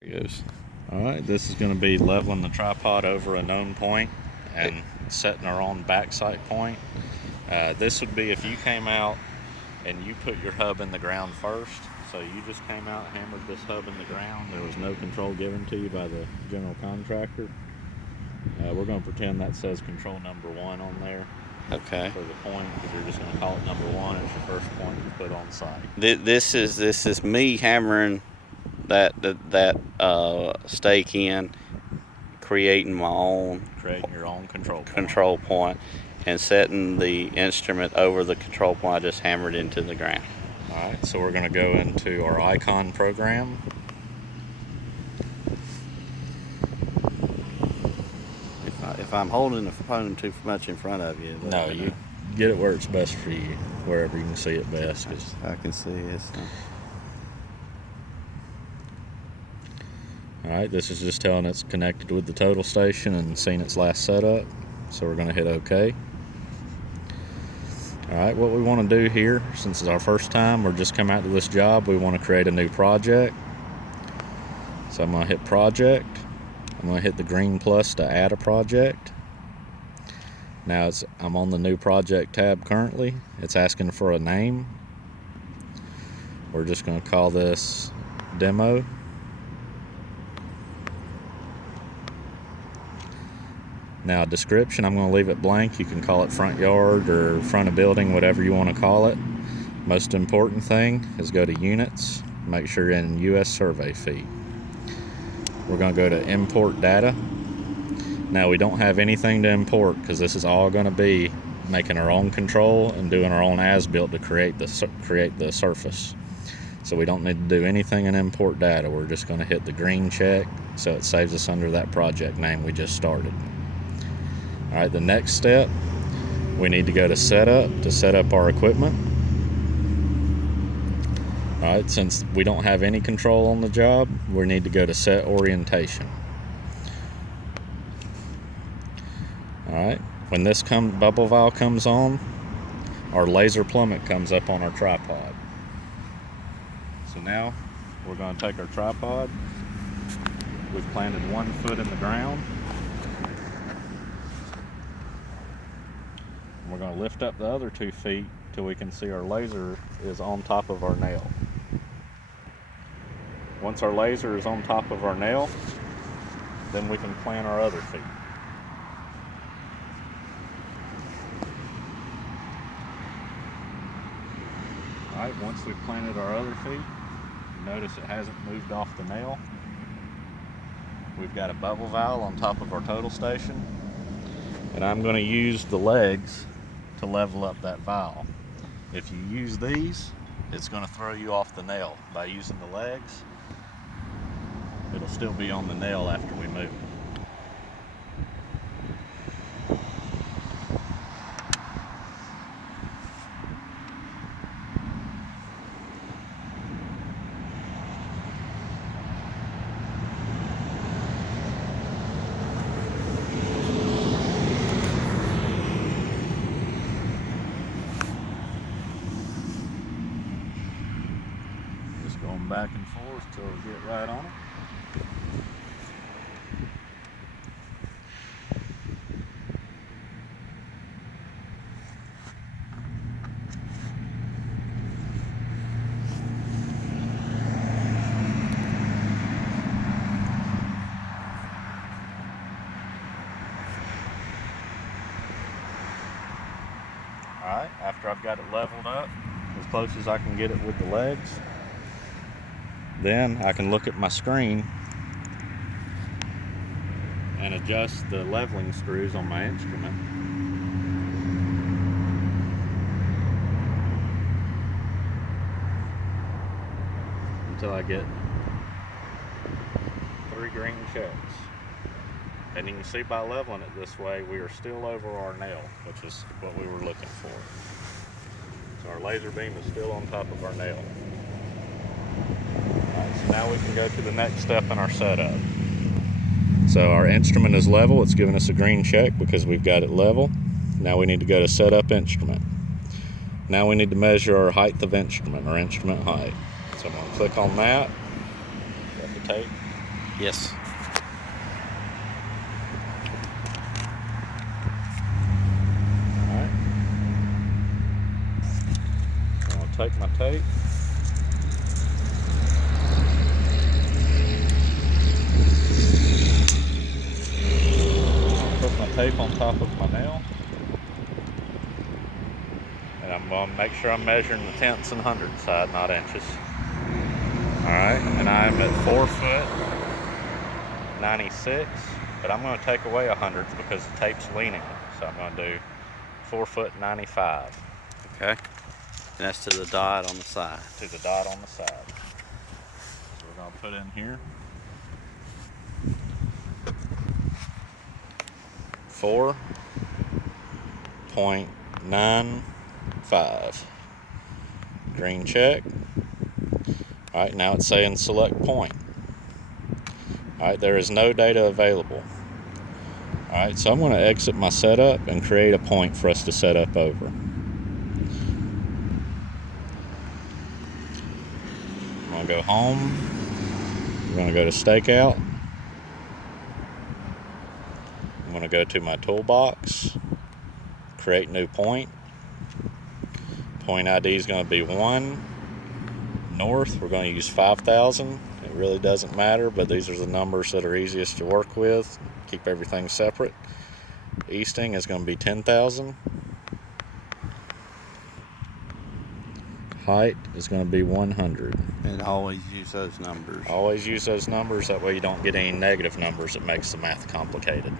There he goes. All right, this is going to be leveling the tripod over a known point and setting our own back sight point. This would be if you came out and you put your hub in the ground first. So you just came out, hammered this hub in the ground. There was no control given to you by the general contractor. We're going to pretend that says control number 1 on there. Okay. For the point, because you're just going to call it number 1. It's your first point you put on site. This is me hammering that stake in, creating my own your own control point, and setting the instrument over the control point I just hammered into the ground. All right, so we're going to go into our iCON program. If I'm holding the phone too much in front of you, no, you get it where it's best for you, wherever you can see it best. I can see it. All right, this is just telling it's connected with the total station and seen its last setup. So we're going to hit OK. All right, what we want to do here, since it's our first time, we're just come out to this job, we want to create a new project. So I'm going to hit project. I'm going to hit the green plus to add a project. Now I'm on the new project tab currently. It's asking for a name. We're just going to call this demo. Now description, I'm going to leave it blank. You can call it front yard or front of building, whatever you want to call it. Most important thing is go to units, make sure you're in US survey fee. We're going to go to import data. Now we don't have anything to import because this is all going to be making our own control and doing our own as-built to create the surface. So we don't need to do anything in import data. We're just going to hit the green check so it saves us under that project name we just started. All right, the next step, we need to go to setup to set up our equipment. All right, since we don't have any control on the job, we need to go to set orientation. All right, when this bubble valve comes on, our laser plummet comes up on our tripod. So now we're going to take our tripod. We've planted 1 foot in the ground. And we're going to lift up the other 2 feet till we can see our laser is on top of our nail. Once our laser is on top of our nail, then we can plant our other feet. All right, once we've planted our other feet, notice it hasn't moved off the nail. We've got a bubble valve on top of our total station, and I'm going to use the legs to level up that valve. If you use these, it's going to throw you off the nail. By using the legs, it'll still be on the nail after we move it. Just going back and forth till we get right on it. Alright, after I've got it leveled up as close as I can get it with the legs, then I can look at my screen and adjust the leveling screws on my instrument. Until I get 3 green checks. And you can see by leveling it this way, we are still over our nail, which is what we were looking for. So our laser beam is still on top of our nail. Alright, so now we can go to the next step in our setup. So our instrument is level. It's giving us a green check because we've got it level. Now we need to go to setup instrument. Now we need to measure our height of instrument, our instrument height. So I'm going to click on that. Got the tape. Yes. Alright. I'm going to take my tape. Put my tape on top of my nail. And I'm going to make sure I'm measuring the tenths and hundredths side, not inches. Alright, and I'm at 4 foot 96, but I'm going to take away a hundredth because the tape's leaning. So I'm going to do 4 foot 95. Okay. And that's to the dot on the side. To the dot on the side. So we're going to put in here 4.95. Green check. Alright, now it's saying select point. Alright, there is no data available. Alright, so I'm going to exit my setup and create a point for us to set up over. I'm going to go home. I'm going to go to stakeout. I'm going to go to my toolbox, create new point. Point ID is going to be 1. North, we're going to use 5,000. It really doesn't matter, but these are the numbers that are easiest to work with. Keep everything separate. Easting is going to be 10,000. Height is going to be 100. And always use those numbers. Always use those numbers, that way you don't get any negative numbers that makes the math complicated.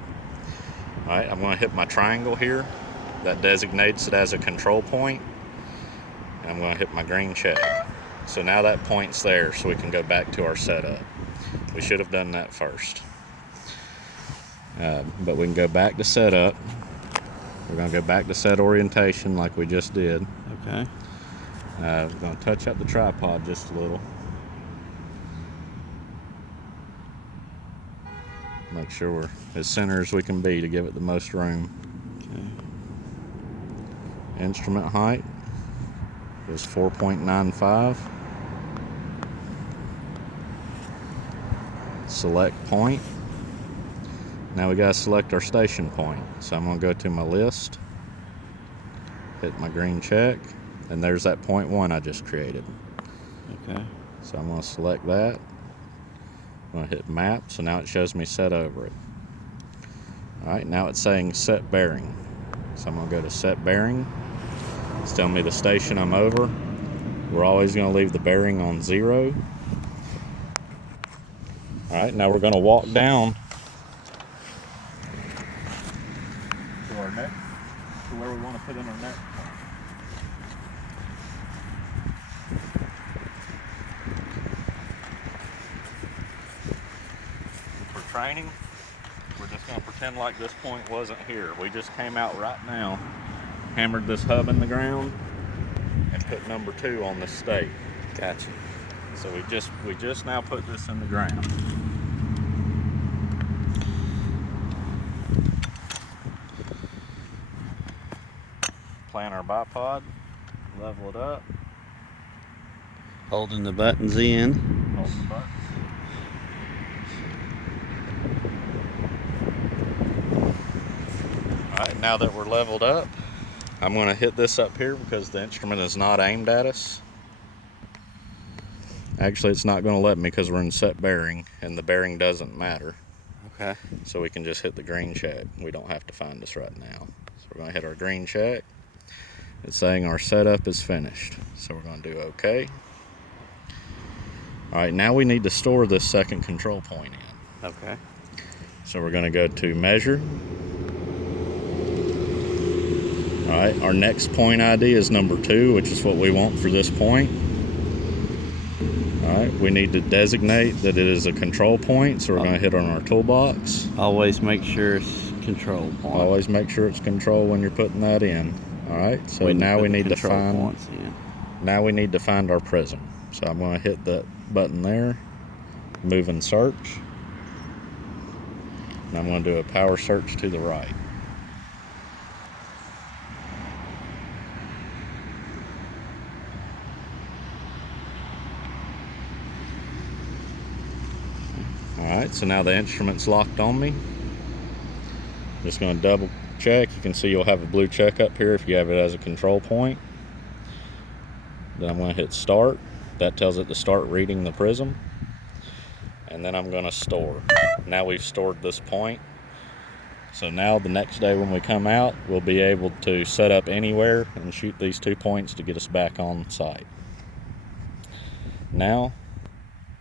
Alright, I'm going to hit my triangle here. That designates it as a control point. And I'm going to hit my green check. So now that point's there, so we can go back to our setup. We should have done that first. But we can go back to setup. We're going to go back to set orientation like we just did. Okay. We're going to touch up the tripod just a little. Make sure we're as center as we can be to give it the most room. Okay. Instrument height is 4.95. Select point. Now we got to select our station point. So I'm going to go to my list, hit my green check, and there's that point 1 I just created. Okay. So I'm going to select that. I'm going to hit map, so now it shows me set over it. Alright, now it's saying set bearing. So I'm going to go to set bearing. It's telling me the station I'm over. We're always going to leave the bearing on 0. Alright, now we're going to walk down to our next, to where we want to put in our next point. For training, we're just going to pretend like this point wasn't here. We just came out right now, hammered this hub in the ground, and put number 2 on this stake. Gotcha. So we just now put this in the ground. Plant our bipod, level it up, Holding the buttons in. hold the buttons. Alright, now that we're leveled up, I'm going to hit this up here because the instrument is not aimed at us. Actually, it's not going to let me because we're in set bearing, and the bearing doesn't matter. Okay. So we can just hit the green check. We don't have to find us right now. So we're going to hit our green check. It's saying our setup is finished. So we're going to do OK. Alright, now we need to store this second control point in. Okay. So we're going to go to measure. Alright, our next point ID is number 2, which is what we want for this point. Alright, we need to designate that it is a control point, so we're going to hit on our toolbox. Always make sure it's control point. Always make sure it's control when you're putting that in. Alright, so now we need to find our prism. So I'm going to hit that button there, move and search. And I'm going to do a power search to the right. Alright, so now the instrument's locked on me. Just going to double check. You can see you'll have a blue check up here if you have it as a control point. Then I'm going to hit start. That tells it to start reading the prism. And then I'm going to store. Now we've stored this point. So now the next day when we come out, we'll be able to set up anywhere and shoot these 2 points to get us back on site. Now,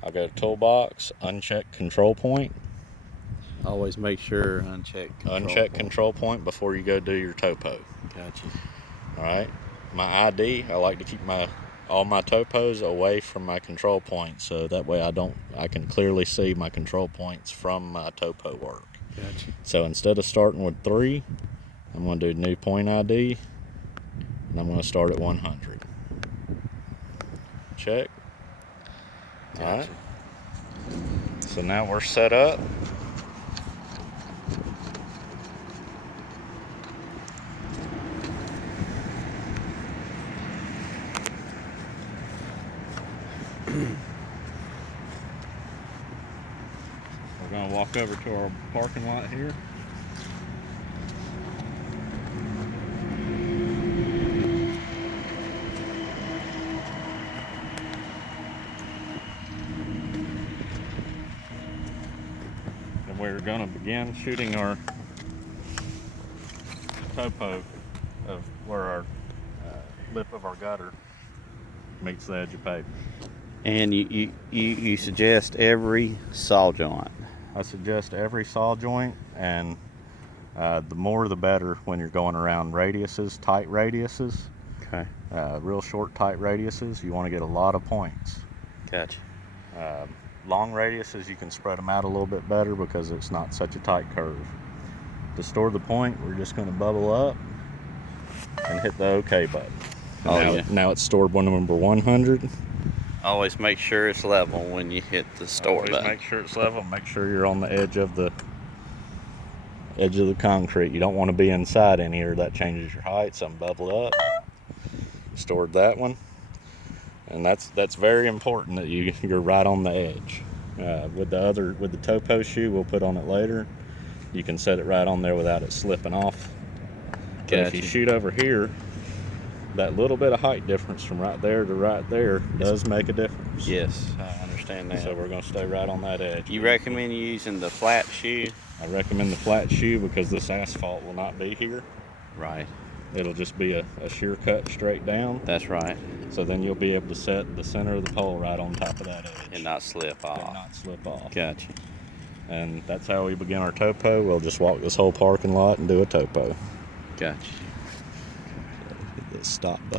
I'll go to toolbox, uncheck control point. Always make sure uncheck Control point before you go do your topo. Gotcha. Alright, my ID, I like to keep all my topos away from my control point, so that way I can clearly see my control points from my topo work. Gotcha. So instead of starting with 3, I'm going to do new point ID, and I'm going to start at 100. Check. Gotcha. Alright. So now we're set up. We're going to walk over to our parking lot here. And we're going to begin shooting our topo of where our lip of our gutter meets the edge of paper. And you suggest every saw joint. I suggest every saw joint, and the more the better when you're going around radiuses, tight radiuses. Okay. Real short, tight radiuses, you want to get a lot of points. Gotcha. Long radiuses, you can spread them out a little bit better because it's not such a tight curve. To store the point, we're just going to bubble up and hit the OK button. Now it's stored one number 100. Always make sure it's level when you hit the store Always button. make sure it's level. Make sure you're on the edge of the concrete. You don't want to be inside any, or that changes your height. So I'm bubble up. Stored that one, and that's very important that you're right on the edge. With the topo shoe we'll put on it later, you can set it right on there without it slipping off. But if you shoot over here, that little bit of height difference from right there to right there does make a difference. Yes, I understand that. So we're going to stay right on that edge. You recommend using the flat shoe? I recommend the flat shoe because this asphalt will not be here. Right. It'll just be a sheer cut straight down. That's right. So then you'll be able to set the center of the pole right on top of that edge. And not slip off. Gotcha. And that's how we begin our topo. We'll just walk this whole parking lot and do a topo. Gotcha. Hit this stop button.